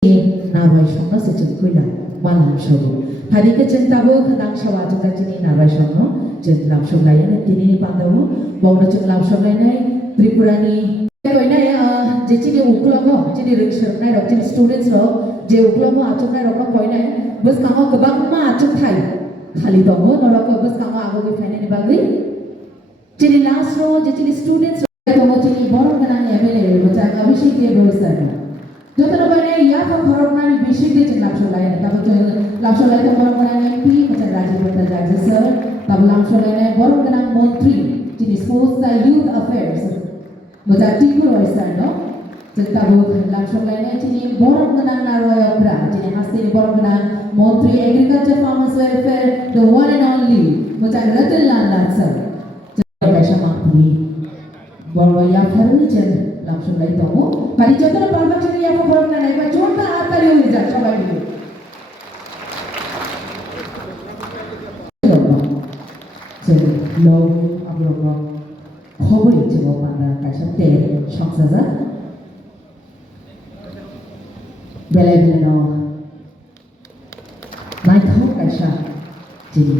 Nabai Shono sejak kuila malam show. Hari ke centabu kadang shawa juga cini nabai shono jen lam show layan tini ni pandawu mau jen lam show layan Tripurani. Kau ini ya jadi ukulamu jadi research nai rok jadi students rok jadi ukulamu acung nai rok kau ini bus kamu kebang ma acung thai kali bangun orang bus kamu aku ke fan ini bagi jadi last row jadi students kamu jadi borong kenang MLA macam Abhishek dia berusaha. Jodoh mana ya kan orang nani basic dia jen langsung lain, tapi jen langsung lain tu orang mana MP macam Rajiv Bhattacharya sir, tapi langsung lain orang kena menteri, jadi sports dan youth affairs, macam tiga orang sana, jadi tahu langsung lain jadi orang kena Narayana Pra, jadi hasil orang kena menteri agriculture farmers welfare, the one and only, macam Ratan Lal Lal sir, jadi macam apa orang yang baru jen langsung lain tahu. Hari jodoh balbak ciri yang orang nak naik, jodoh apa dia ujar coba dulu. Jadi law abang khobor itu orang pada kasih teh shock saja. Bela no naik tahu kasih jadi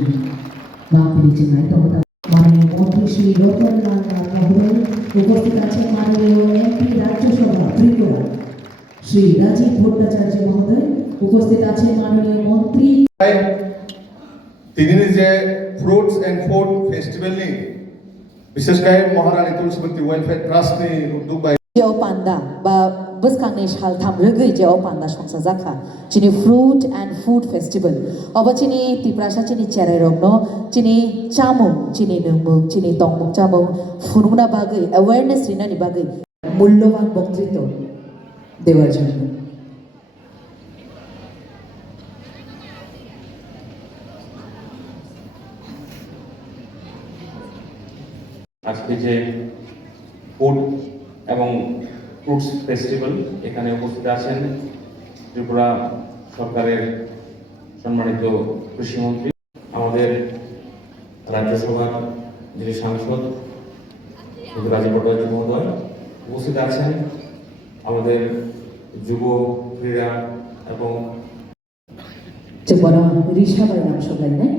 bangkit jadi naik tahu tak. Mari Mantri Shri Ratan Lal Lal উপস্থিত আছেন মাননীয় MP Rajya Sabha Tripura Shri Rajib Bhattacharya মহোদয় উপস্থিত আছেন মাননীয় মন্ত্রী তিনি যে ফ্রুটস এন্ড ফুড ফেস্টিভ্যাল নি বিশেষ করে মহারানী তুলসীবতী ওয়েলফেয়ার ট্রাস্ট নি উদ্যোগ বাই জেও পান্ডা বা বসকাংনি শাল থামরগৈ জেও পান্ডা সংসা জাখা চিনি ফ্রুট এন্ড ফুড ফেস্টিভ্যাল অবচিনি ত্রিপ্রাসা চিনি চেরাই রগ্ন চিনি চামুং চিনি নংমুং চিনি তংমুং চামুং ফুনুনা বাগৈ অ্যাওয়ারনেস রিনানি বাগৈ মূল্যবান বক্তৃতা দেওয়ার জন্য আজকে যে ফুড এবং ফ্রুটস ফেস্টিভ্যাল এখানে উপস্থিত আছেন ত্রিপুরা সরকারের সম্মানিত কৃষিমন্ত্রী আমাদের রাজ্যসভার যিনি সাংসদ রাজীব ভট্টাচার্য মহোদয় উপস্থিত আছেন আমাদের যুব ক্রীড়া এবং ঋষাবার নাম সবাই নাই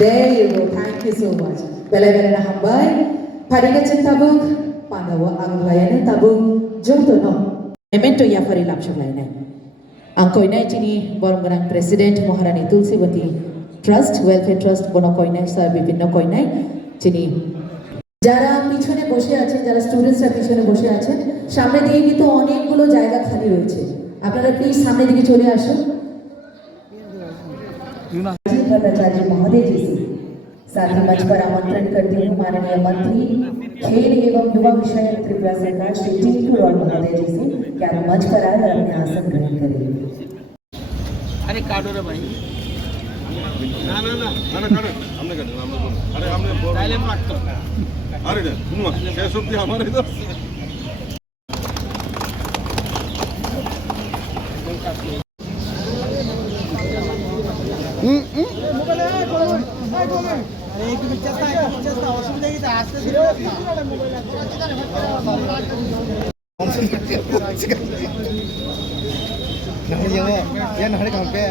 There you go. Thank you so much. Bela na hambay. Pariga chen tabuk panawa ang layana tabuk joto no. Memento ya pari lapsang layana. Ang koinai chini borong President Maharani Tulsibati Trust Welfare Trust bono koinai sir bibhinno koinai chini যারা পিছনে বসে আছেন যারা স্টুডেন্টসরা পিছনে বসে আছেন সামনে দিকে কিন্তু অনেকগুলো জায়গা খালি রয়েছে আপনারা প্লিজ সামনে দিকে চলে আসুন भट्टाचार्य महोदय जी से साथ ही मंच पर आमंत्रण करती हूँ माननीय मंत्री खेल एवं युवा विषय त्रिपुरा सरकार श्री टिंकू रॉय महोदय जी से क्या मंच पर आए और अपने आसन ग्रहण करें। अरे काटो रे भाई ना ना ना अरे काटो हमने कर दिया हमने बोलो अरे हमने बोलो साइलेंट मत करो अरे रे सुनो क्या सुनते हमारे इधर अरे एक पिक्चर असुविधा की आज के दिन ये नहरे कहाँ पे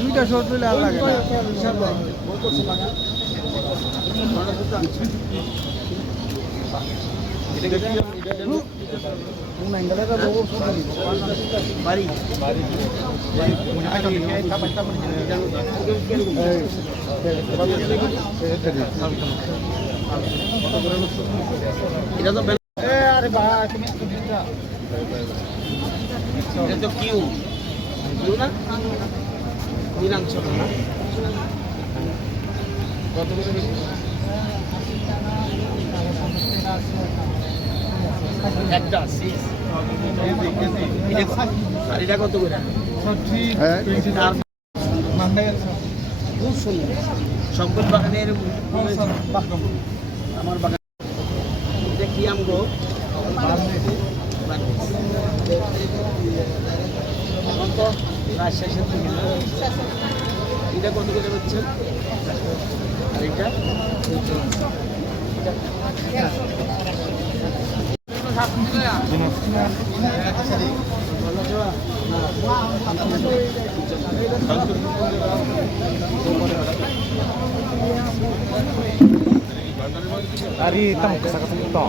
दुईटा शॉट में लाल लगे बारी अरे बाहर तो क्यों ना नीलांश ना একটা সিস এটা কত করে খুব সুন্দর সম্পদ বাগানের আমার বাগান কি আমগো এখন তো রাত শেষের দিকে না? এটা কত করে হচ্ছে আর এটা Ari tamo kasakasang ito.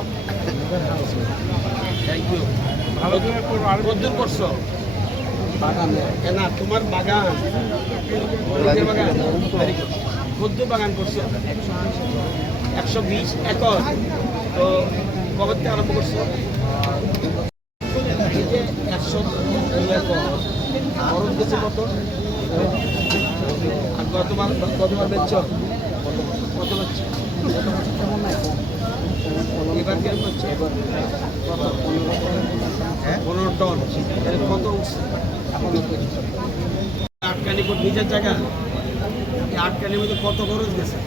Thank you ভালো করে কদ্দূর করছো বাগানে না তোমার বাগান বাগান কদ্দূর বাগান করছো 120 একর তো কবে থেকে আরম্ভ করছো এই যে 102 একর খরচ গেছে কত আর গতবার বেচছ কত বেচছ এবার কেমন হচ্ছে কত 15 টন তাহলে কত উঠছে আটকানি কোট নিজের জায়গা এই আটকানির মধ্যে কত খরচ গেছে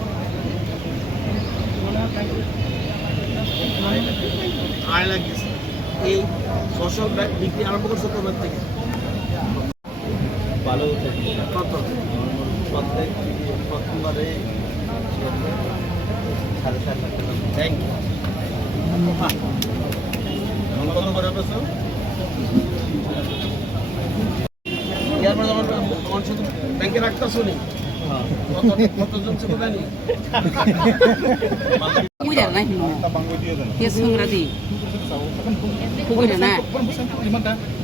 2.5 লাখ গেছে এই ফসল বিক্রি আরম্ভ করছে কবে থেকে ভালো কত প্রথমবারে 7.5 লাখ টাকা থ্যাংক ইউ কত করে পেছো এরপর যখন তখন শুধু ব্যাংকে রাখতে শুনি কতজন ছিল জানি Kuya na hino. Yes hungradi. Kuya na.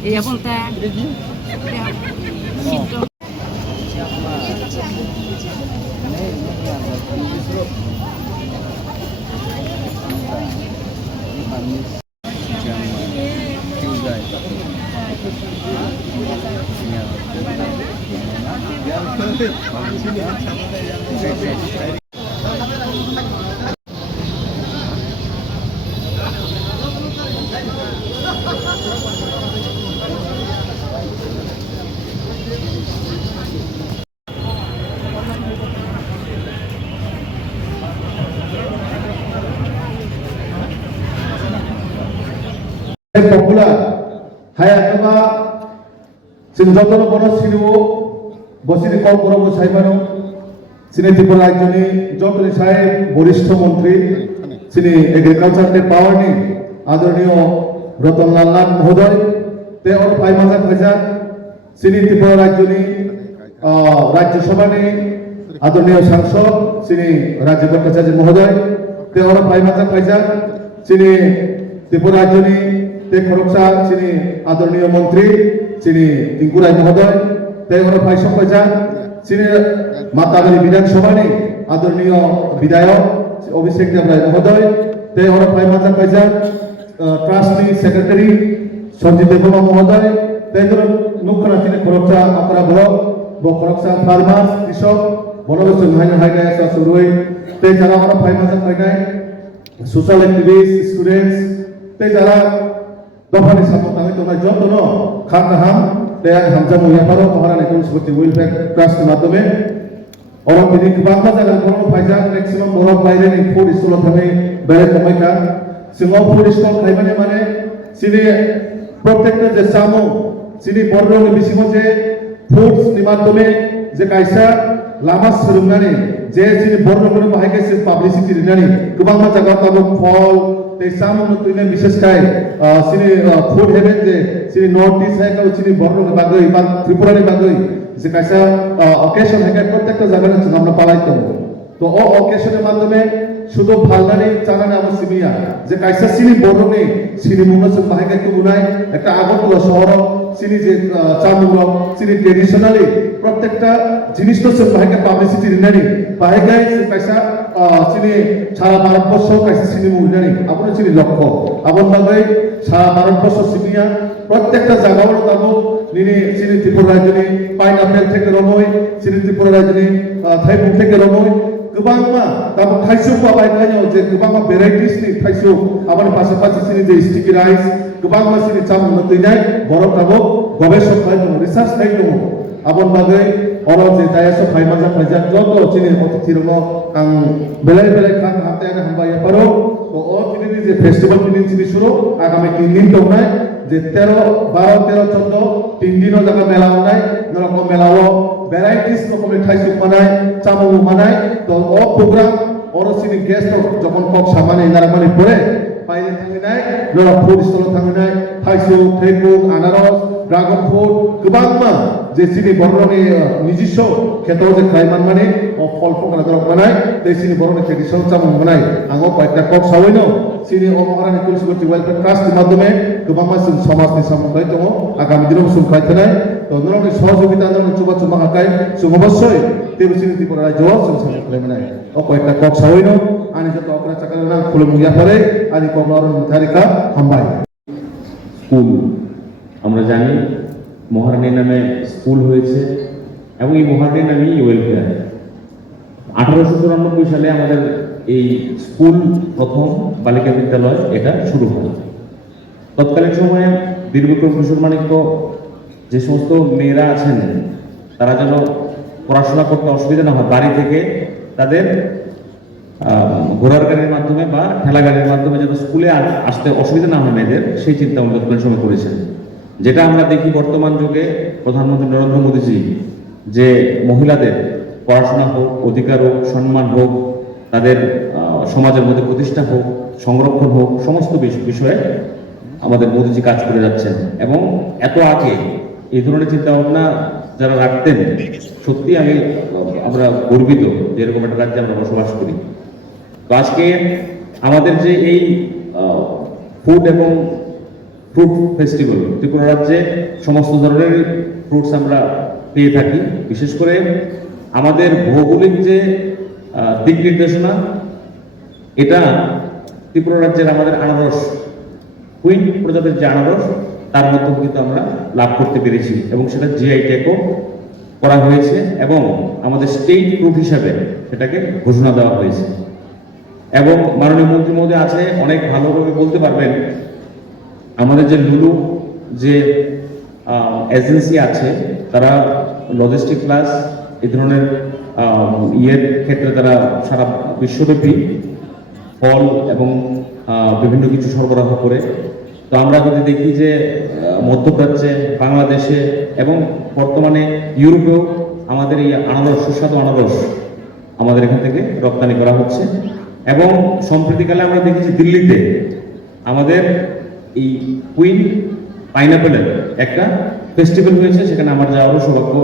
Iya punta. Sito. popular hayatama sinjotono bono siniwo বসিনি কল করব সাইবানো সিনে ত্রিপুরা রাজ্যনি জটনি সাহেব বরিষ্ঠ মন্ত্রী সিনি এগ্রিকালচার তে পাওয়ারনি আদরণীয় রতনলাল নাথ মহোদয় তে ওর 5000 পয়সা সিনি ত্রিপুরা রাজ্যনি রাজ্যসভানি আদরণীয় সাংসদ সিনি রাজীব ভট্টাচার্য মহোদয় তে ওর 5000 পয়সা সিনি ত্রিপুরা রাজ্যনি তে খরকসা সিনি আদরণীয় মন্ত্রী সিনি টিঙ্কুরাই মহোদয় তে ওর 500 পয়সা সিনি মাতাবাড়ি বিধানসভানি আদরণীয় বিধায়ক অভিষেক দেবরায় মহোদয় তে ওর 5000 পয়সা ট্রাস্টি সেক্রেটারি সঞ্জিত দেববর্মা মহোদয় তে নুখরা সিনি খরকসা আকরা ব্লক খরকসা ফার্মার্স কৃষক বনবসন হাইগায় সুরুই তে যারা ওর 5000 পয়সা সোশ্যাল অ্যাক্টিভিস্ট স্টুডেন্টস তে যারা দফানি সামনে তোমরা যত ন খাম তে হামজা মুয়াফারো মহারানী কুলসবতী ওয়েলফেয়ার ট্রাস্টের মাধ্যমে অরব দিন গোबां জায়গা কোনো ফাইজা ম্যাক্সিমাম বরফ বাইরে নি ফুড স্কুল থামে বেরে কমাইকা সিংহ ফুড স্কুল খাইবানে মানে সিনি প্রত্যেকটা যে সামু সিনি বড়রঙে বিসিমো যে ফুডস নি মাধ্যমে যে কাইসা লামা সুরুংনানি যে সিনি বড়রঙে বাহাইকে পাবলিসিটি রিনানি গোबां জায়গা তাবো ফল ते सामो तुने विशेष काय सिनी फूड हेवन जे सिनी नॉर्थ ईस्ट है का सिनी बर्रो के बागई बा त्रिपुरा ने बागई जे कैसा ओकेशन है का प्रत्येक जगह ने আমরা পালাইতো তো ও ওকেশনের মাধ্যমে শুধু ফালনানি চালানে আমার সিমিয়া যে কাইসা সিনি বড় নেই সিনি মুনসন বাহাইকা একটু গুনাই একটা আগরতলা শহর সিনি যে চামুগ সিনি ট্রেডিশনালি প্রত্যেকটা জিনিস তো সব বাহাইকা পাবলিসিটি রিনানি বাহাইকাই কাইসা সিনি সারা ভারতবর্ষ কাইসা সিনি মুনানি আপনি সিনি লক্ষ্য আপন বাগাই সারা ভারতবর্ষ সিমিয়া প্রত্যেকটা জায়গায় তাবো নিনি সিনি ত্রিপুরা রাজ্যনি পাইনাপেল থেকে রমই সিনি ত্রিপুরা রাজ্যনি থাইপুর থেকে রমই गोबां मा दाबो थाइसौ पाबाय गायो जे गोबां मा भेराइटिस नि थाइसौ आबाद पासे सिनि जे स्टिकी राइस गोबां मा सिनि चामु दैनाय बरफ दाबो गवेषक खाय दङ रिसार्च खाय दङ आबाद बागै अर जे दायासो फाइमाजा फाइजा जतो सिनि अतिथि रङ आं बेलाय बेलाय खान हाते हामबाय पारो তো ও তিনি যে ফেস্টিভ্যাল তিনি শুরু আগামী 3 দিন তো নাই যে 13 12 13 14 3 দিনও জায়গা মেলা নাই নরকম মেলাও ভ্যারাইটিস রকমের ঠাইসুক মানায় চামু মানায় তো ও প্রোগ্রাম অরসিনি গেস্ট যখন কক সামানে নারমানি পড়ে বাইরে থাকি নাই নরা ফুড স্টল থাকি নাই ঠাইসুক থেকুক আনারস ড্রাগন ফ্রুট গোबां मा যে সিনি বরণে নিজস্ব খেতেও যে খাইমান মানে ও ফল ফল দরক বানায় তে সিনি বরণে ট্রেডিশনাল চামু বানায় আঙো কয়েকটা কক সাউইনো সিনি ও মহারানী তুলসীবতী ওয়েলফেয়ার ট্রাস্টের মাধ্যমে গোबां मा जों समाजनि सामलाय दङ आगामी दिनाव जों खायथानाय তো নরকে সহযোগিতা নরকে চুবা চুবা হাকাই जों অবশ্যই তেবসিনি ত্রিপুরা রাজ্যও जों সামনে খাইমানাय ও কয়েকটা কক সাউইনো আনি যত অকরা চাকালনা খুলমুয়া পরে আনি কমরন মুথারিকা হামবাই স্কুল আমরা জানি মহারানীর নামে স্কুল হয়েছে এবং এই মহারানীর নামেই ওয়েলফেয়ার। 1894 সালে আমাদের এই স্কুল প্রথম বালিকা বিদ্যালয় এটা শুরু হয়। তৎকালীন সময়ে বীরবিক্রম কিশোর মানিক্য যে সমস্ত মেয়েরা আছেন তারা যেন পড়াশোনা করতে অসুবিধা না হয় বাড়ি থেকে তাদের ঘোড়ার গাড়ির মাধ্যমে বা ঠেলা গাড়ির মাধ্যমে যাতে স্কুলে আসতে অসুবিধা না হয় মেয়েদের সেই চিন্তা উনি তৎকালীন সময় করেছেন। যেটা আমরা দেখি বর্তমান যুগে প্রধানমন্ত্রী নরেন্দ্র মোদীজি যে মহিলাদের পড়াশোনা হোক অধিকার হোক সম্মান হোক তাদের সমাজের মধ্যে প্রতিষ্ঠা হোক সংরক্ষণ হোক সমস্ত বিষয়ে আমাদের মোদীজি কাজ করে যাচ্ছেন এবং এত আগে এই ধরনের চিন্তা ভাবনা যারা রাখতেন সত্যি আমরা গর্বিত যে এরকম একটা রাজ্যে আমরা বসবাস করি। তো আজকে আমাদের যে এই ফুড এবং ফ্রুট ফেস্টিভ্যাল ত্রিপুরা রাজ্যে সমস্ত ধরনের ফ্রুটস আমরা পেয়ে থাকি, বিশেষ করে আমাদের ভৌগোলিক যে দিক নির্দেশনা এটা ত্রিপুরা রাজ্যের আমাদের আনারস কুইন প্রজাতির যে আনারস তার মধ্যে কিন্তু আমরা লাভ করতে পেরেছি এবং সেটা জিআই ট্যাগও করা হয়েছে এবং আমাদের স্টেট ফ্রুট হিসাবে সেটাকে ঘোষণা দেওয়া হয়েছে। এবং মাননীয় মন্ত্রী মহোদয় আছে অনেক ভালোভাবে বলতে পারবেন আমাদের যে লুলু যে এজেন্সি আছে তারা লজিস্টিক ক্লাস এই ধরনের ইয়ের ক্ষেত্রে তারা সারা বিশ্বব্যাপী ফল এবং বিভিন্ন কিছু সরবরাহ করে। তো আমরা যদি দেখি যে মধ্যপ্রাচ্যে বাংলাদেশে এবং বর্তমানে ইউরোপেও আমাদের এই আনারস সুস্বাদু আনারস আমাদের এখান থেকে রপ্তানি করা হচ্ছে এবং সম্প্রতিকালে আমরা দেখেছি দিল্লিতে আমাদের এই কুইন পাইনাপেলের একটা ফেস্টিভ্যাল হয়েছে, সেখানে আমার যাওয়ারও সৌভাগ্য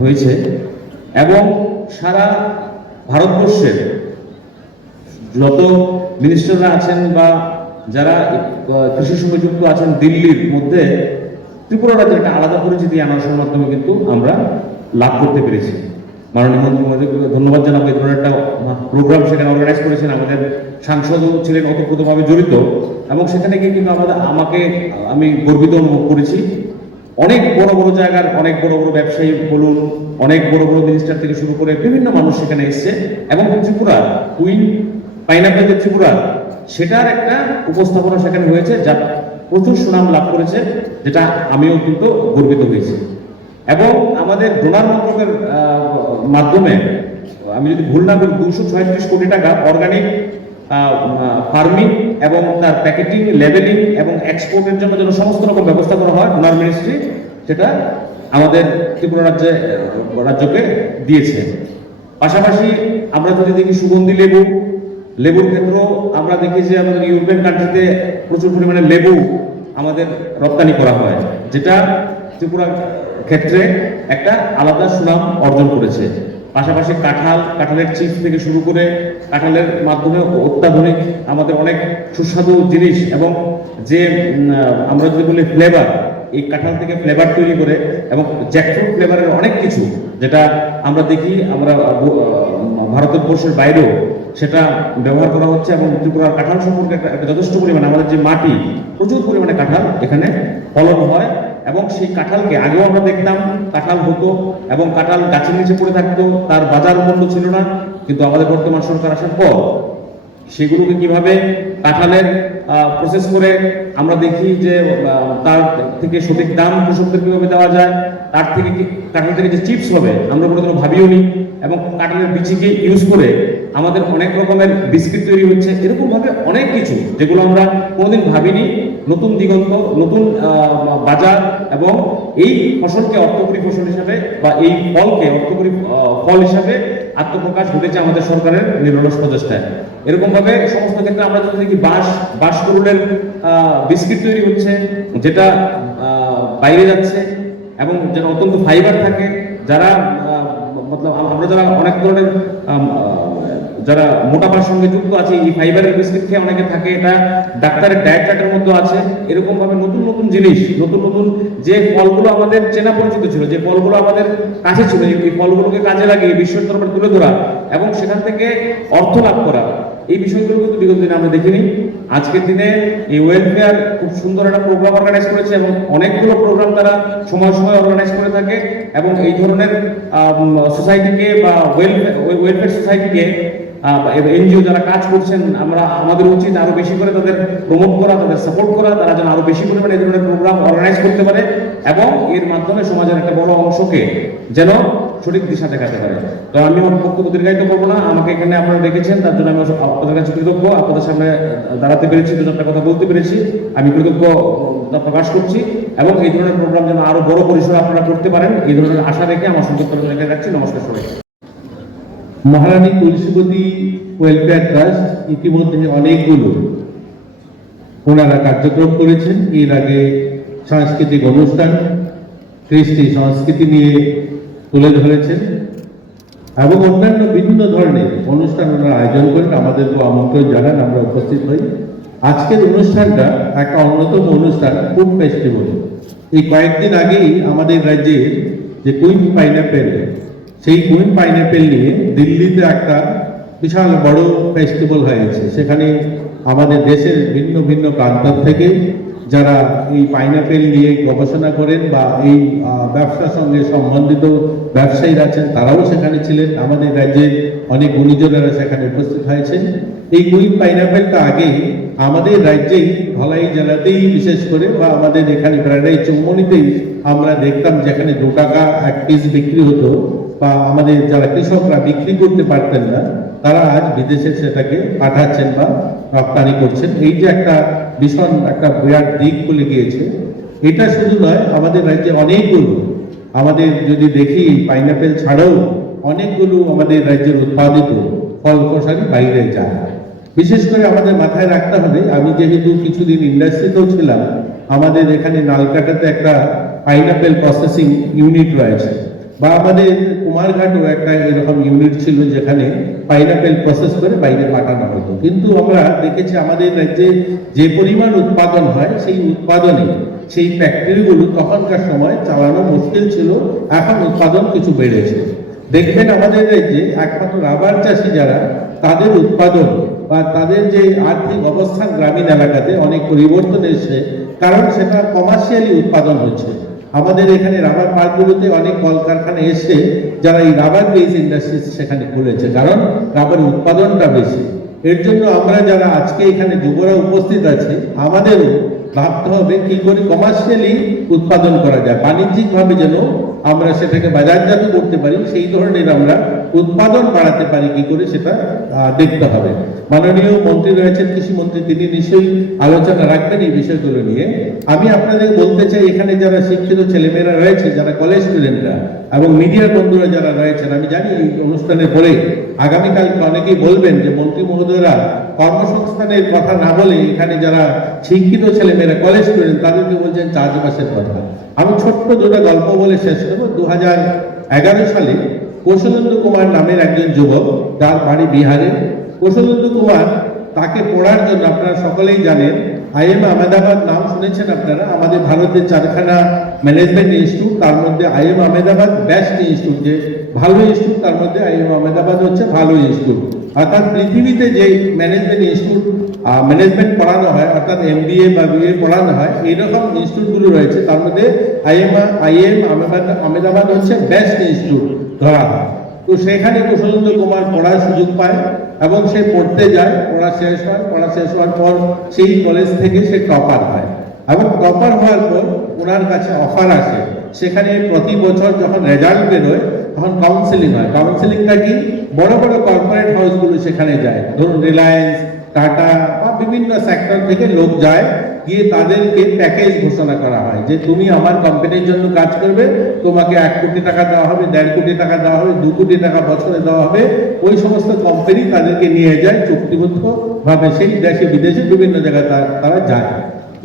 হয়েছে এবং সারা ভারতবর্ষের যত মিনিস্টাররা আছেন বা যারা কৃষির সঙ্গে যুক্ত আছেন দিল্লির মধ্যে ত্রিপুরা রাজ্যের একটা আলাদা পরিচিতি আনারসের মাধ্যমে কিন্তু আমরা লাভ করতে পেরেছি। মাননীয় মন্ত্রী মহোদয়কে ধন্যবাদ জানাবো এই ধরনের একটা প্রোগ্রাম সেখানে অর্গানাইজ করেছেন, আমাদের সাংসদও ছিলেন ওতপ্রোতভাবে জড়িত এবং সেখানে গিয়ে কিন্তু আমি গর্বিত অনুভব করেছি। অনেক বড় বড় জায়গার অনেক বড় বড় ব্যবসায়ী বলুন, অনেক বড় বড় মিনিস্টার থেকে শুরু করে বিভিন্ন মানুষ সেখানে এসছে এবং ত্রিপুরা কুইন পাইনাপেল যে ত্রিপুরা সেটার একটা উপস্থাপনা সেখানে হয়েছে যা প্রচুর সুনাম লাভ করেছে, যেটা আমিও কিন্তু গর্বিত হয়েছি। এবং আমাদের ডোনার মন্ত্রকের মাধ্যমে আমি যদি ভুল না করি 236 কোটি টাকা অর্গানিক ফার্মিং এবং তার প্যাকেটিং লেবেলিং এবং এক্সপোর্টের জন্য যেন সমস্ত রকম ব্যবস্থা করা হয় ডোনার মিনিস্ট্রি সেটা আমাদের ত্রিপুরা রাজ্যকে দিয়েছে। পাশাপাশি আমরা যদি দেখি সুগন্ধি লেবুর ক্ষেত্রেও আমরা দেখি যে আমাদের ইউরোপিয়ান কান্ট্রিতে প্রচুর পরিমাণে লেবু আমাদের রপ্তানি করা হয়, যেটা ত্রিপুরার ক্ষেত্রে একটা আলাদা সুনাম অর্জন করেছে। পাশাপাশি কাঁঠালের চিপস থেকে শুরু করে কাঁঠালের মাধ্যমে অত্যাধুনিক আমাদের অনেক সুস্বাদু জিনিস এবং যে আমরা যদি বলি ফ্লেভার, এই কাঁঠাল থেকে ফ্লেভার তৈরি করে এবং জ্যাকফ্রুট ফ্লেভারের অনেক কিছু যেটা আমরা দেখি আমরা ভারতবর্ষের বাইরেও সেটা ব্যবহার করা হচ্ছে এবং ত্রিপুরার কাঁঠাল সম্পর্কে একটা যথেষ্ট পরিমাণে আমাদের যে মাটি প্রচুর পরিমাণে কাঁঠাল এখানে ফলন হয় এবং সেই কাঁঠালকে আগেও আমরা দেখতাম কাঁঠাল হতো এবং কাঁঠাল গাছের নিচে পড়ে থাকতো, তার বাজার মূল্য ছিল না, কিন্তু আমাদের বর্তমান সরকার আসার পর সেগুলোকে কিভাবে কাঁঠালের প্রসেস করে আমরা দেখি যে তার থেকে সঠিক দাম কৃষকদের কিভাবে দেওয়া যায়, তার থেকে কাঁঠাল থেকে যে চিপস হবে আমরা কোনোদিনও ভাবিও নি এবং কাঁঠালের বিচিকে ইউজ করে আমাদের অনেক রকমের বিস্কিট তৈরি হচ্ছে, এরকম ভাবে অনেক কিছু যেগুলো আমরা কোনোদিন ভাবিনি। নতুন দিগন্ত, নতুন বাজার, এবং এই ফসলকে অর্থকরী ফসল হিসাবে বা এই ফলকে অর্থকরী ফল হিসাবে আত্মপ্রকাশ ঘটেছে আমাদের সরকারের নিরলস প্রচেষ্টায়। এরকম ভাবে সমস্ত ক্ষেত্রে আমরা যদি দেখি বাঁশকুড়ুলের বিস্কিট তৈরি হচ্ছে, যেটা বাইরে যাচ্ছে এবং যেটা অত্যন্ত ফাইবার থাকে। যারা মতলব আমরা যারা অনেক ধরনের যারা মোটাপার সঙ্গে যুক্ত আছে, এই ফাইবারের বিস্কিট খেয়ে অনেকে থাকে, এটা ডাক্তারের ডায়েট চার্টের মধ্যে আছে। এরকম ভাবে নতুন নতুন জিনিস, নতুন নতুন যে ফলগুলো আমাদের চেনা পরিচিত ছিল, যে ফলগুলো আমাদের কাছে ছিল, এই ফলগুলোকে কাজে লাগিয়ে বিশ্বের দরবারে তুলে ধরা এবং সেখান থেকে অর্থ লাভ করা, এই বিষয়গুলো কিন্তু বিগত দিনে আমরা দেখিনি। আজকের দিনে এই ওয়েলফেয়ার খুব সুন্দর একটা প্রোগ্রাম অর্গানাইজ করেছে এবং অনেকগুলো প্রোগ্রাম তারা সময় সময় অর্গানাইজ করে থাকে এবং এই ধরনের সোসাইটিকে বা ওয়েলফেয়ার সোসাইটিকে এনজিও যারা কাজ করছেন, আমাদের উচিত আরো বেশি করে তাদের প্রমোট করা, তাদের সাপোর্ট করা, তারা যেন আরো বেশি পরিমাণে এই ধরনের প্রোগ্রাম অর্গানাইজ করতে পারে এবং এর মাধ্যমে সমাজের একটা বড় অংশকে যেন সঠিক দিশা দেখাতে পারে। তো আমি আমার বক্তব্য দীর্ঘায়িত করবো না, আমাকে এখানে আপনারা ডেকেছেন, তার জন্য আমি আপনাদের কাছে কৃতজ্ঞ। আপনাদের সামনে দাঁড়াতে পেরেছি, দুটো কথা বলতে পেরেছি, আমি কৃতজ্ঞতা প্রকাশ করছি এবং এই ধরনের প্রোগ্রাম যেন আরো বড় পরিসরে আপনারা করতে পারেন, এই ধরনের আশা রেখে আমার সংযুক্ত রেখে রাখছি। নমস্কার সবাই। মহারানী তুলসীবতী ওয়েলফেয়ার ট্রাস্ট ইতিমধ্যে অনেকগুলো ওনারা কার্যক্রম করেছেন। এর আগে সাংস্কৃতিক অনুষ্ঠান, কৃষ্টি সংস্কৃতি নিয়ে তুলে ধরেছেন এবং অন্যান্য বিভিন্ন ধরনের অনুষ্ঠান ওনারা আয়োজন করেন, আমাদেরকেও আমন্ত্রণ জানান, আমরা উপস্থিত হই। আজকের অনুষ্ঠানটা একটা অন্যতম অনুষ্ঠান, ফুড ফেস্টিভ্যাল। এই কয়েকদিন আগেই আমাদের রাজ্যে যে কুইন পাইনাপেল, সেই কুইন পাইনাপেল নিয়ে দিল্লিতে একটা বিশাল বড় ফেস্টিভ্যাল হয়েছে। সেখানে আমাদের দেশের ভিন্ন ভিন্ন প্রান্ত থেকে যারা এই পাইনাপেল নিয়ে গবেষণা করেন বা এই ব্যবসার সঙ্গে সম্বন্ধিত ব্যবসায়ীরা আছেন, তারাও সেখানে ছিলেন। আমাদের রাজ্যের অনেক গুণীজনেরা সেখানে উপস্থিত হয়েছেন। এই কুইন পাইনাপেলটা আগে আমাদের রাজ্যেই ধলাই জেলাতেই বিশেষ করে বা আমাদের এখানে প্যারাডাইজ চৌমনিতেই আমরা দেখতাম, যেখানে 2 টাকা এক পিস বিক্রি হতো বা আমাদের যারা কৃষকরা বিক্রি করতে পারতেন না, তারা আজ বিদেশে সেটাকে পাঠাচ্ছেন বা রপ্তানি করছেন। এই যে একটা ভীষণ একটা বিরাট দিক খুলে গিয়েছে। এটা শুধু নয়, আমাদের রাজ্যে অনেকগুলো, আমাদের যদি দেখি পাইনাপেল ছাড়াও অনেকগুলো আমাদের রাজ্যের উৎপাদিত ফল ফসল বাইরে যায়। বিশেষ করে আমাদের মাথায় রাখতে হবে, আমি যেহেতু কিছুদিন ইন্ডাস্ট্রিতেও ছিলাম, আমাদের এখানে নালকাটাতে একটা পাইনাপেল প্রসেসিং ইউনিট রয়েছে, বা আমাদের কুমারঘাটও একটা এরকম ইউনিট ছিল যেখানে পাইনাপেল প্রসেস করে বাইরে পাঠানো হতো। কিন্তু আমরা দেখেছি আমাদের রাজ্যে যে পরিমাণ উৎপাদন হয়, সেই উৎপাদনে সেই ফ্যাক্টরিগুলো তখনকার সময় চালানো মুশকিল ছিল। এখন উৎপাদন কিছু বেড়েছে। দেখবেন আমাদের রাজ্যে একমাত্র রাবার চাষি যারা, তাদের উৎপাদন বা তাদের যে আর্থিক অবস্থান গ্রামীণ এলাকাতে অনেক পরিবর্তন এসেছে, কারণ সেটা কমার্শিয়ালি উৎপাদন হচ্ছে। আমাদের এখানে রাবার পার্কগুলোতে অনেক কলকারখানা এসে যারা এই রাবার বেস ইন্ডাস্ট্রি সেখানে খুলেছে, কারণ রাবার উৎপাদনটা বেশি। এর জন্য আমরা যারা আজকে এখানে যুবরা উপস্থিত আছে, আমাদেরও ভাবতে হবে কি করে কমার্শিয়ালি উৎপাদন করা যায়, বাণিজ্যিকভাবে যেন আমরা সেটাকে বাজারজাত করতে পারি, সেই ধরনের আমরা উৎপাদন বাড়াতে পারি কি করে, সেটা দেখতে হবে। মাননীয় মন্ত্রী রয়েছেন, কৃষিমন্ত্রী, তিনি নিশ্চয়ই আলোচনা রাখবেন এই বিষয়গুলো নিয়ে। আমি আপনাদের বলতে চাই, এখানে যারা শিক্ষিত ছেলেমেয়েরা রয়েছে, যারা কলেজ স্টুডেন্টরা এবং মিডিয়ার বন্ধুরা যারা রয়েছেন, আমি জানি এই অনুষ্ঠানের পরে আগামীকাল অনেকেই বলবেন যে মন্ত্রী মহোদয়রা কর্মসংস্থানের কথা না বলে এখানে যারা শিক্ষিত ছেলেমেয়েরা কলেজ স্টুডেন্ট তাদেরকে বলছেন চাষবাসের কথা। আমি ছোট্ট 2টা গল্প বলে শেষ করবো। 2011 সালে কৌশলেন্দ্র কুমার নামের একজন যুবক, যার বাড়ি বিহারে। কৌশলেন্দ্র কুমার, তাকে পড়ার জন্য আপনারা সকলেই জানেন IIM আহমেদাবাদ নাম শুনেছেন আপনারা। আমাদের ভারতের 4খানা ম্যানেজমেন্ট ইনস্টিটিউট, তার মধ্যে IIM আহমেদাবাদ বেস্ট ইনস্টিটিউট, যে ভালো ইনস্টিটিউট, তার মধ্যে IIM আহমেদাবাদ হচ্ছে ভালো ইনস্টিটিউট। অর্থাৎ পৃথিবীতে যে ম্যানেজমেন্ট ইনস্টিটিউট ম্যানেজমেন্ট পড়ানো হয়, অর্থাৎ MBA বা BA পড়ানো হয়, এইরকম ইনস্টিটিউটগুলো রয়েছে। তার মধ্যে IIM আহমেদাবাদ হচ্ছে বেস্ট ইনস্টিটিউট ধরা হয়। তো সেখানে কৌশলেন্দ্র কুমার পড়ার সুযোগ পায় এবং সে পড়তে যায়। পড়া শেষ হওয়ার পর সেই কলেজ থেকে সে টপার হয় এবং টপার হওয়ার পর ওনার কাছে অফার আসে। সেখানে প্রতি বছর যখন রেজাল্ট বেরোয়, তখন কাউন্সেলিং হয়। কাউন্সেলিংটা কি, বড় বড় কর্পোরেট হাউসগুলো সেখানে যায়, ধরুন রিলায়েন্স, টাটা বা বিভিন্ন সেক্টর থেকে লোক যায়, গিয়ে তাদেরকে প্যাকেজ ঘোষণা করা হয় যে তুমি আমার কোম্পানির জন্য কাজ করবে, তোমাকে 1 কোটি টাকা দেওয়া হবে, 1.5 কোটি টাকা দেওয়া হবে, 2 কোটি টাকা বছরে দেওয়া হবে। ওই সমস্ত কোম্পানি তাদেরকে নিয়ে যায় চুক্তিবদ্ধ ভাবে সেই দেশে বিদেশে বিভিন্ন জায়গায় তারা যায়।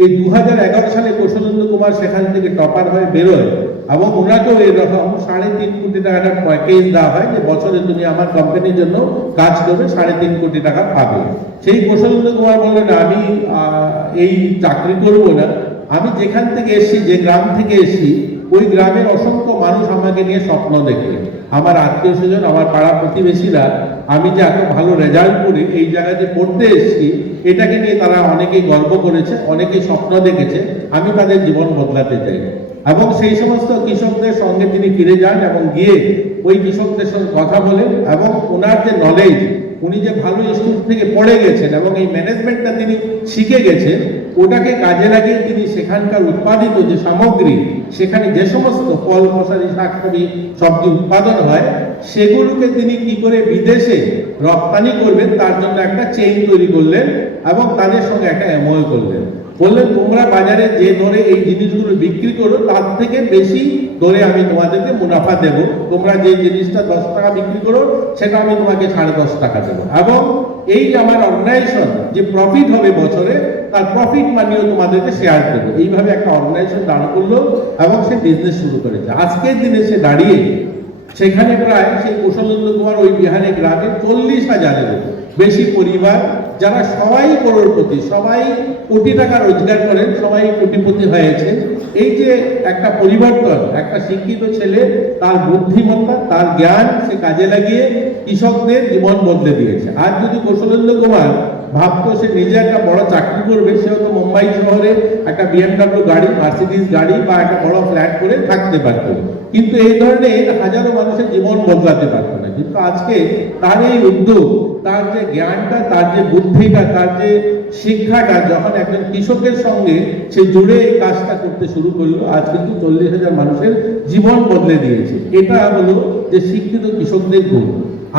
এই 2011 সালে কৌশলেন্দ্র কুমার সেখান থেকে টপার হয়ে বেরোয় এবং ওনাকেও এরকম 3.5 কোটি টাকার প্যাকেজ দেওয়া হয় যে বছরে তুমি আমার কোম্পানির জন্য কাজ করবে, 3.5 কোটি টাকা পাবে। সেই কৌশলেন্দ্র কুমার বললেন আমি এই চাকরি করব না, আমি যেখান থেকে এসেছি, যে গ্রাম থেকে এসেছি, ওই গ্রামের অসংখ্য মানুষ আমাকে নিয়ে স্বপ্ন দেখে, আমার আত্মীয় স্বজন, আমার পাড়া প্রতিবেশীরা আমি যে এত ভালো রেজাল্ট করে এই জায়গাতে পড়তে এসেছি এটাকে নিয়ে তারা অনেকেই গর্ব করেছে, অনেকেই স্বপ্ন দেখেছে, আমি তাদের জীবন বদলাতে চাই। এবং সেই সমস্ত কৃষকদের সঙ্গে তিনি ফিরে যান এবং গিয়ে ওই কৃষকদের সঙ্গে কথা বলেন এবং ওনার যে নলেজ, উনি যে ভালো স্কুল থেকে পড়ে গেছেন এবং এই ম্যানেজমেন্টটা তিনি শিখে গেছেন, ওটাকে কাজে লাগিয়ে তিনি সেখানকার উৎপাদিত যে সামগ্রী, সেখানে যে সমস্ত ফল মশারি শাকসবজি সবজি উৎপাদন হয়, সেগুলোকে তিনি কি করে বিদেশে রপ্তানি করবেন তার জন্য একটা চেইন তৈরি করলেন এবং তাদের সঙ্গে একটা এমওইউ করলেন। বললেন তোমরা বাজারে যে দরে এই জিনিসগুলো বিক্রি করো তার থেকে বেশি দরে আমি তোমাদেরকে মুনাফা দেব, তোমরা যে জিনিসটা 10 টাকা বিক্রি করো সেটা আমি তোমাকে 10.5 টাকা দেবো, এবং এই যে আমার অর্গানাইজেশন যে প্রফিট হবে বছরে তার প্রফিট মানিও তোমাদেরকে শেয়ার দেবো। এইভাবে একটা অর্গানাইজেশন দাঁড় করলো এবং সে বিজনেস শুরু করেছে। আজকের দিনে সে দাঁড়িয়ে সেখানে প্রায় সেই কৌশলেন্দ্র কুমার ওই বিহারে গ্রামে 40,000-এর বেশি পরিবার, যারা সবাই করোড়পতি, সবাই কোটি টাকা রোজগার করেন, সবাই কোটিপতি হয়েছে। এই যে একটা পরিবর্তন, একটা শিক্ষিত ছেলে তার বুদ্ধিমত্তা, তার জ্ঞান সে কাজে লাগিয়ে কৃষকদের জীবন বদলে দিয়েছে। আর যদি কৌশলেন্দ্র কুমার ভাবতো সে নিজে একটা বড় চাকরি করবে, সে হয়তো মুম্বাই শহরে একটা BMW গাড়ি, মার্সিডিজ গাড়ি বা একটা বড় ফ্ল্যাট করে থাকতে পারত, কিন্তু এই ধরনের হাজারো মানুষের জীবন বদলাতে পারত না। কিন্তু আজকে তার এই উদ্যোগ, তার যে জ্ঞানটা, তার যে বুদ্ধিটা, তার যে শিক্ষাটা যখন একজন কৃষকের সঙ্গে সে জুড়ে এই কাজটা করতে শুরু করলো, আজ কিন্তু 40,000 মানুষের জীবন বদলে দিয়েছে। এটা হলো যে শিক্ষিত কৃষকদের গুণ।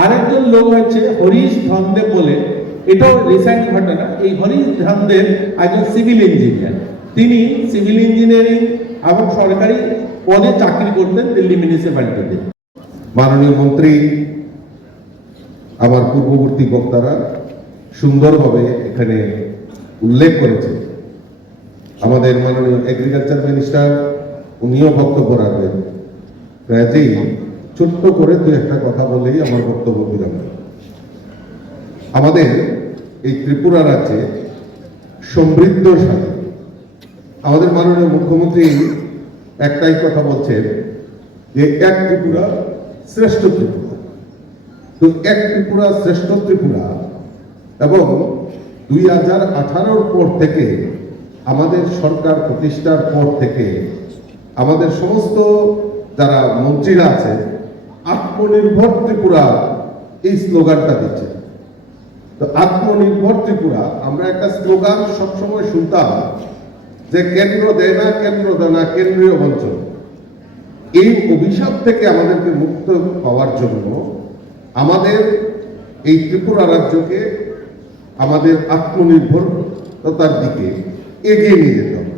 আরেকজন লোক হচ্ছে হরিশ ধনদেব বলে, এটাও রিসেন্ট ঘটনা। এই হরিশ ধনদেব একজন সিভিল ইঞ্জিনিয়ার, তিনি সিভিল ইঞ্জিনিয়ারিং এবং সরকারি পদে চাকরি করতেন দিল্লি মিউনিসিপ্যালিটিতে। মাননীয় মন্ত্রী, আমার পূর্ববর্তী বক্তারা সুন্দরভাবে এখানে উল্লেখ করেছে। আমাদের মাননীয় এগ্রিকালচার মিনিস্টার উনিও বক্তব্য রাখবেন। কাজেই ছোট্ট করে দু একটা কথা বলেই আমার বক্তব্য বিরাম। আমাদের এই ত্রিপুরা রাজ্যে সমৃদ্ধশালী, আমাদের মাননীয় মুখ্যমন্ত্রী একটাই কথা বলছেন যে এক ত্রিপুরা শ্রেষ্ঠ ত্রিপুরা। তো এক ত্রিপুরা শ্রেষ্ঠ ত্রিপুরা, এবং 2018 পর থেকে আমাদের সরকার প্রতিষ্ঠার পর থেকে আমাদের সমস্ত যারা মন্ত্রীরা আছে আত্মনির্ভর ত্রিপুরা এই স্লোগানটা দিচ্ছে। তো আত্মনির্ভর ত্রিপুরা, আমরা একটা স্লোগান সবসময় শুনতাম যে কেন্দ্র দেয় না, কেন্দ্র দেয় না, কেন্দ্রীয় বঞ্চনা। এই অভিশাপ থেকে আমাদেরকে মুক্ত পাওয়ার জন্য আমাদের এই ত্রিপুরা রাজ্যকে আমাদের আত্মনির্ভরতার দিকে এগিয়ে নিয়ে যেতে হবে।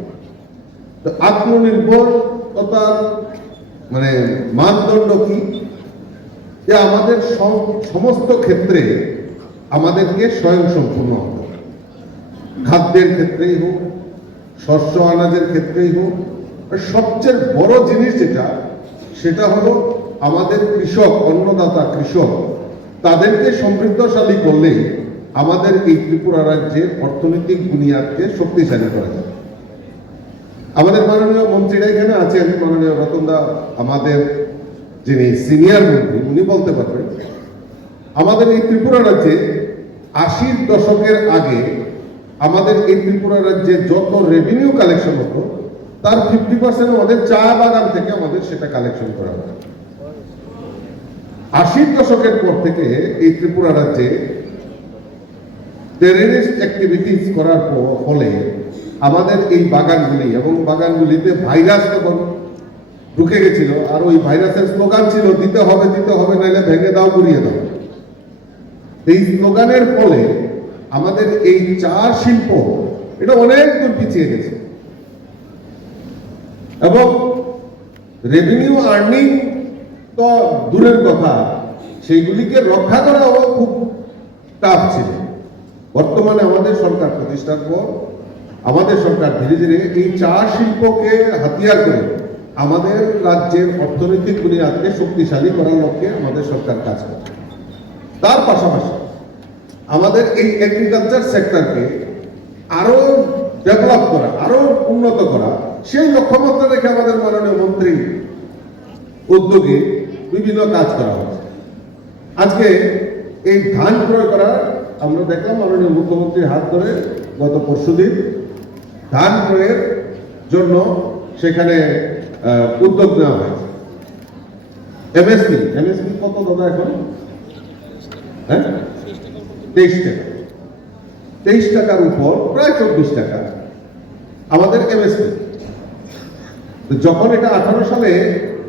তো আত্মনির্ভরতার মানে মানদণ্ড কি? যে আমাদের সমস্ত ক্ষেত্রে আমাদেরকে স্বয়ংসম্পূর্ণ হতে হবে। খাদ্যের ক্ষেত্রেই হোক, শস্য আনাজের ক্ষেত্রেই হোক, আর সবচেয়ে বড় জিনিস যেটা, সেটা হলো আমাদের কৃষক, অন্নদাতা কৃষক, তাদেরকে সমৃদ্ধশালী করলে আমাদের এই ত্রিপুরা রাজ্যের অর্থনৈতিক বুনিয়াদকে শক্তিশালী করা যায়। আমাদের মাননীয় মন্ত্রীরা এখানে আছেন, মাননীয় রতনদা আমাদের যিনি সিনিয়র মন্ত্রী, উনি বলতে পারবেন আমাদের এই ত্রিপুরা রাজ্যে 80-র দশকের আগে আমাদের এই ত্রিপুরা রাজ্যে যত রেভিনিউ কালেকশন হতো তার 50% আমাদের চা বাগান থেকে আমাদের সেটা কালেকশন করা হতো। 80-র দশকের পর থেকে এই ত্রিপুরা রাজ্যে টেররিস্ট অ্যাক্টিভিটিস করার ফলে আমাদের এই বাগানগুলি এবং বাগানগুলিতে ভাইরাস তখন ঢুকে গেছিল, আর ওই ভাইরাসের স্লোগান ছিল দিতে হবে নাহলে ভেঙে দাও গুড়িয়ে দাও। এই স্লোগানের ফলে আমাদের এই চা শিল্প এটা অনেক দূর পিছিয়ে গেছে, এবং রেভিনিউ আর্নিং তো দূরের কথা, সেইগুলিকে রক্ষা করাও খুব টাফ ছিল। বর্তমানে আমাদের সরকার প্রতিষ্ঠার পর আমাদের সরকার ধীরে ধীরে এই চা শিল্পকে হাতিয়ার করে আমাদের রাজ্যের অর্থনৈতিক বুনিয়াদকে শক্তিশালী করার লক্ষ্যে আমাদের সরকার কাজ করে। তার পাশাপাশি আমাদের এই এগ্রিকালচার সেক্টরকে আরো ডেভেলপ করা, আরো উন্নত করা, সেই লক্ষ্যমাত্রা রেখে আমাদের মাননীয় মন্ত্রী উদ্যোগে বিভিন্ন কাজ করা হচ্ছে। আজকে এই ধান ক্রয় করা আমরা দেখলাম মাননীয় মুখ্যমন্ত্রীর হাত ধরে গত পরশুদিন ধান ক্রয়ের জন্য সেখানে উদ্যোগ নেওয়া হয়েছে। এমএসপি কত দাদা এখন? হ্যাঁ, 23 টাকা, 23 টাকার উপর প্রায় 24 টাকা আমাদের এমএসপি। যখন এটা 18 সালে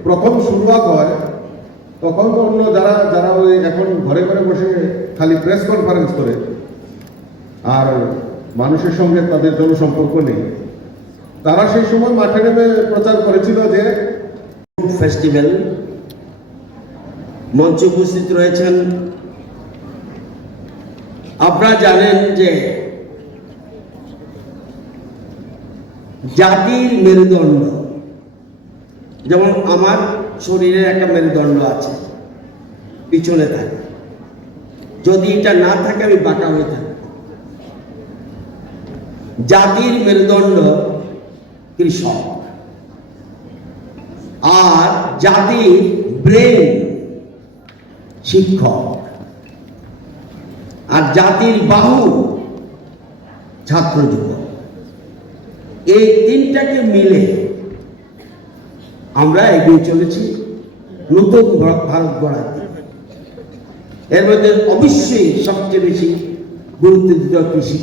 প্রথম শুরুয়াত হয়, তখন অন্য যারা ওই এখন ঘরে ঘরে বসে খালি প্রেস কনফারেন্স করে আর মানুষের সঙ্গে তাদের জনসম্পর্ক নেই, তারা সেই সময় মাঠে নেমে প্রচার করেছিল যে ফেস্টিভ্যাল মঞ্চে উপস্থিত রয়েছেন। আপনারা জানেন যে জাতির মেরুদণ্ড, যেমন আমার শরীরে একটা মেরুদণ্ড আছে, পিছনে থাকে, যদি এটা না থাকে আমি বাঁকা হয়ে থাকি। জাতির মেরুদণ্ড কৃষক, আর জাতির ব্রেন শিক্ষক, আর জাতির বাহু ছাত্র যুবক। এই তিনটাকে মিলে আমরা এগিয়ে চলেছি নতুন ভারত গড়ার দিকে। এর মধ্যে অবশ্যই সবচেয়ে বেশি গুরুত্ব দিতে কৃষি।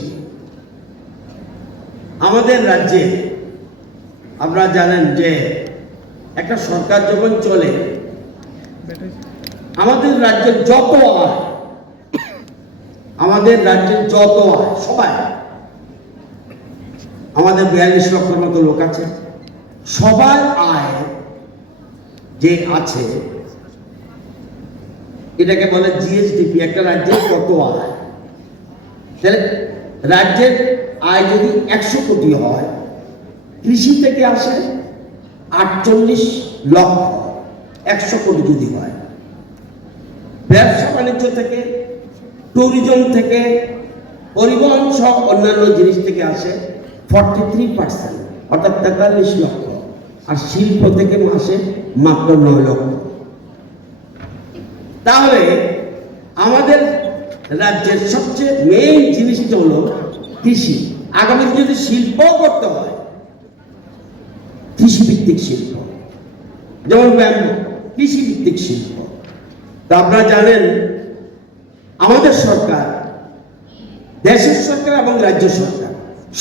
আমাদের রাজ্যে আপনারা জানেন যে একটা সরকার যখন চলে, আমাদের রাজ্যের যত আয়, সবাই, আমাদের 42 লক্ষের মতো লোক আছে, সবার আয় যে আছে এটাকে বলে জিএসডিপি। একটা রাজ্যের কত আয়, তাহলে রাজ্যের আয় যদি 100 কোটি হয়, কৃষি থেকে আসে 48 লক্ষ। 100 কোটি যদি হয়, ব্যবসা বাণিজ্য থেকে, ট্যুরিজম থেকে, পরিবহন সহ অন্যান্য জিনিস থেকে আসে 43%, অর্থাৎ 43 লক্ষ। আর শিল্প থেকে মাসে মাত্র 9 লক্ষ। তাহলে আমাদের রাজ্যের সবচেয়ে মেইন জিনিসটা হলো কৃষি। আগামী যদি শিল্প করতে হয়, কৃষিভিত্তিক শিল্প, যেমন ব্যাম্বু, কৃষিভিত্তিক শিল্প। তা আপনারা জানেন আমাদের সরকার, দেশের সরকার এবং রাজ্য সরকার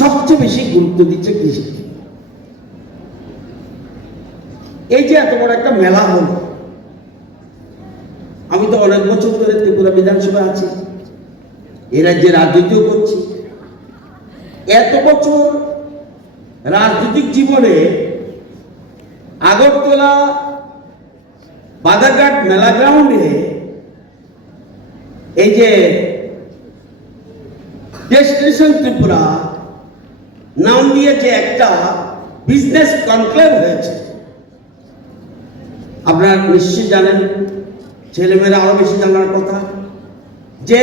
সবচেয়ে বেশি গুরুত্ব দিচ্ছে কৃষি। এই যে এত বড় একটা মেলা হলো, আমি তো অনেক বছর ধরে ত্রিপুরা বিধানসভায় আছি, এই রাজ্যে রাজনীতিও করছি। এত বছর রাজনৈতিক জীবনে আগরতলা বাদারঘাট মেলা গ্রাউন্ডে এই যে ডেস্টিনেশন ত্রিপুরা নাম দিয়ে যে একটা বিজনেস কনক্লেভ হয়েছে, আপনারা নিশ্চয়ই জানেন, ছেলেমেয়েরা আরো বেশি জানার কথা, যে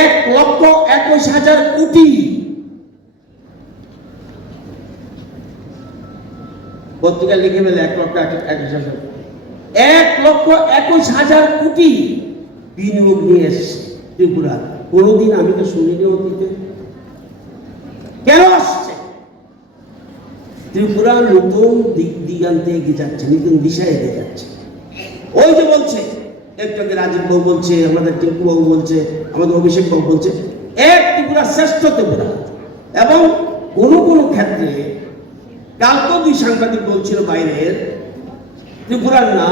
1,21,000 কোটি পত্রিকা লিখে ফেলে 1,21,000 1,21,000 কোটি বিনিয়োগ নিয়ে এসছে ত্রিপুরা। কোনোদিন আমি তো শুনিনি অতীতে। কেন আসছে? ত্রিপুরা নতুন দিগান্তে এগিয়ে যাচ্ছে, নতুন দিশায় এগিয়ে যাচ্ছে। ওই যে বলছে একটু আগে রাজীব বাবু বলছে, আমাদের টিঙ্কু বাবু বলছে, আমাদের অভিষেক বাবু বলছে, এক ত্রিপুরা শ্রেষ্ঠ ত্রিপুরা। এবং কোনো কোনো ক্ষেত্রে কালকেও দুই সাংবাদিক বলছিল বাইরের, ত্রিপুরার না,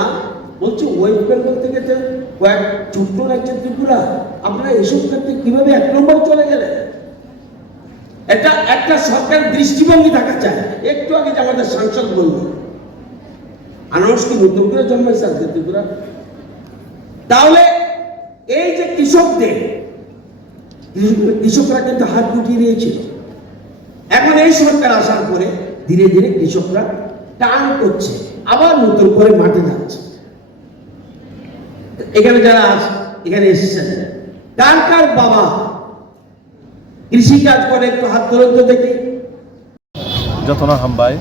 বলছে ওয়েস্ট বেঙ্গল থেকে তো কয়েক ছোট্ট রাজ্য ত্রিপুরা, আপনারা এসব ক্ষেত্রে কিভাবে 1 নম্বর চলে গেলেন? এটা একটা সরকারের দৃষ্টিভঙ্গি থাকা চাই। একটু আগে যে আমাদের সাংসদ বলল, আনারস কি নতুন করে জন্মাইছে আজকে ত্রিপুরা? তাহলে এই যে কৃষকরা কিন্তু হাত গুটিয়ে দিয়েছিল। এখন এই সরকার আসার পরে ধীরে ধীরে কৃষকরা টান করছে, আবার নতুন করে মাঠে যাচ্ছে। এখানে যারা এখানে এসেছেন, কার কার বাবা কৃষি কাজ করে একটু হাত ধরুন তো দেখি। जतना हामबाय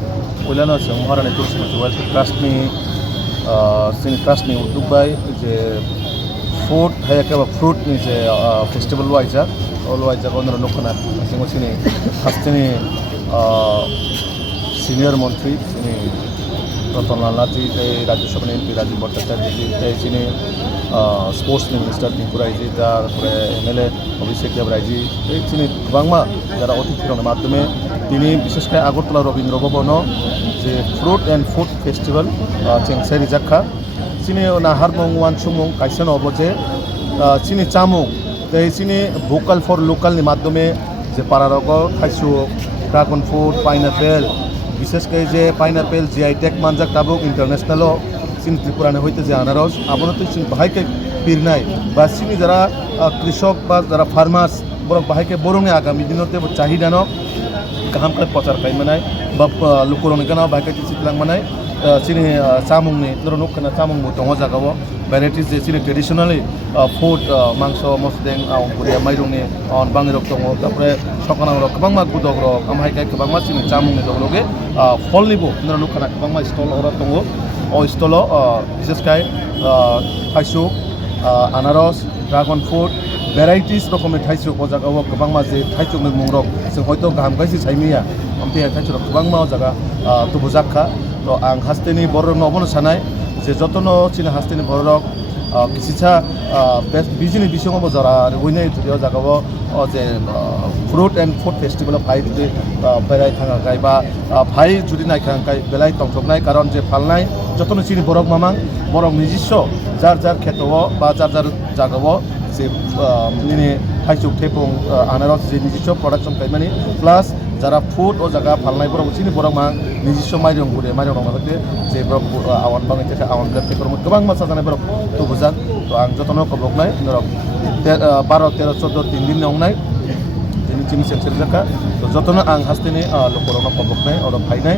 उलानो जों महारानी तुलसी वेलफेयर ट्रास्टनि उद्दुगबाय जे फुड हायाकेबा फ्रुटनि जे फेस्टिवल वाइजा अल वाइजा गनर नखना जों सिनि हास्तिनि सिनियर मंत्री सिनि रतन लालाजी राज्यसभा एमपी राजीव भट्टाचार्य जी सिनि स्पोर्ट्स मिनिस्टार टिंकुराईजी तारपरे एमएलए अभिषेक देवरायजी सिनि गोबांमा যারা অতিথির মাধ্যমে তিনি বিশেষ করে আগরতলা রবীন্দ্র ভবন যে ফ্রুট অ্যান্ড ফুড ফেস্টিভ্যাল চেংসারি জাখা চিনি নাহার মং সুমং কাইসেন অবজে চিনি চামুং এই চিনি ভোকাল ফর লোকালনি মাধ্যমে যে পাড়ারগ খাইছো ড্রাগন ফ্রুট পাইনাপেল বিশেষ করে যে পাইনাপেল জিআই টেক মানজাক তাবুক ইন্টারন্যাশনালও চিনি ত্রিপুরানে হইতে যে আনারস আবনতে চিনি বাহাইকে পিরনাই বা চিনি যারা কৃষক বা যারা ফার্মার্স বরং বাহাইকে বরংয়ে আগামী দিনতে চাহিদানো গাহাম করে প্রচার খাইমানাय বা লুকুরনি গানা বাহাইকে চিতलांमानाय চিনি চামুংনি নরনखना চামুং दङ जागाव ভ্যারাইটিস যে চিনি ট্রেডিশনালি ফুড মাংস মসদেং পুরিয়া মাইরংनि बाङिरक दङ তারপরে সকানারক गोबांमा गुदogrok আমহাইকে गोबांमा চিনি চামুংनि दगलगे फलनिबो नरनखना गोबांमा स्टल अरा दङ अ स्टल বিশেষকায় थाइसु আনারস ড্রাগন ফ্রুট ভ্যারাইটিস রকমের থাইসুক ও জায়গাও गोबांमा जे थाइसुकनि मुंरक जों हयतो गाहाम गाइसि साइमिया ओमफ्राय थाइसुक गोबांमा जागा तुबुजाखा तो आं हास्तेनि बररनो अबनो सानाय जे जतनो चिनि हास्तेनि बररक किसिसा बिजिनि बिसङाव जरा वइनाय तुदियाव जागाव जे फ्रुट एंड फुड फेस्टिवल फाइ जुदि बेराय थांगाय बा फाइ जुदि नायखांगाय बेलाय तंथकनाय कारण जे फालनाय जतनो चिनि बरक मामां बरक निजिस्व जार जार खेतव बा जार जार जागाव जे निने थाइसुक थेपुं आनारस जे निजिस्व प्रडाक्शन खायमानि प्लास যারা ফুড ও জায়গা ফালনাই বরং চিনি বরং मा निजिस्व माइरं गुरे माइरं माबाते जे बरक आवान बाङै থেকে आवान गाते करम गोबां मासा जानाय बरक तो बुजाक तो आं जतनो कबलकनाय नरक 12 13 14 3 दिन नावनाय दिनै चिनि सेक्टर जाका तो जतनो आं हास्तेनि लोकरनो कबलकनाय और फाइनाय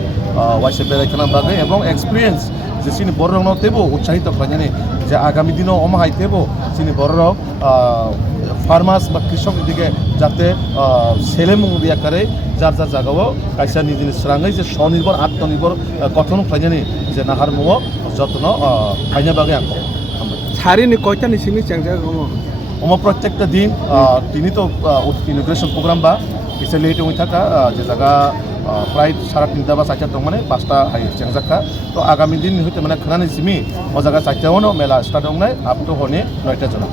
वाइसे बेरायखाना बागै এবং এক্সপেরিয়েন্স যে চিনি বরং তেবো উৎসাহিত খাইনানি যে আগামী দিনও অমাহাই তেবো চিনি বরং ফার্মার্স বা কৃষকের দিকে যাতে ছেলেমুং দিয়া করে যার যার জায়গাও কাইসা নিজে স্রাঙাই যে স্বনির্ভর আত্মনির্ভর গঠন খাইনানি যে নাহার মুও যত্ন খাইনা বাগে আঁকো সারিনি কয়টানি সিমি চেংজা অম প্রত্যেকটা দিন তিনি তো ইনোগ্রেশন প্রোগ্রাম বা এসে লেট হয়ে থাকা যে জায়গা প্রায় 3:30 বা 4টা দং মানে 5টা হাই চেংজাকা তো আগামী দিন হইতে মানে খানানি সিমি ও জায়গা 4টাও মেলা স্টার্ট হংনাই আপ টু হনে 9টা জন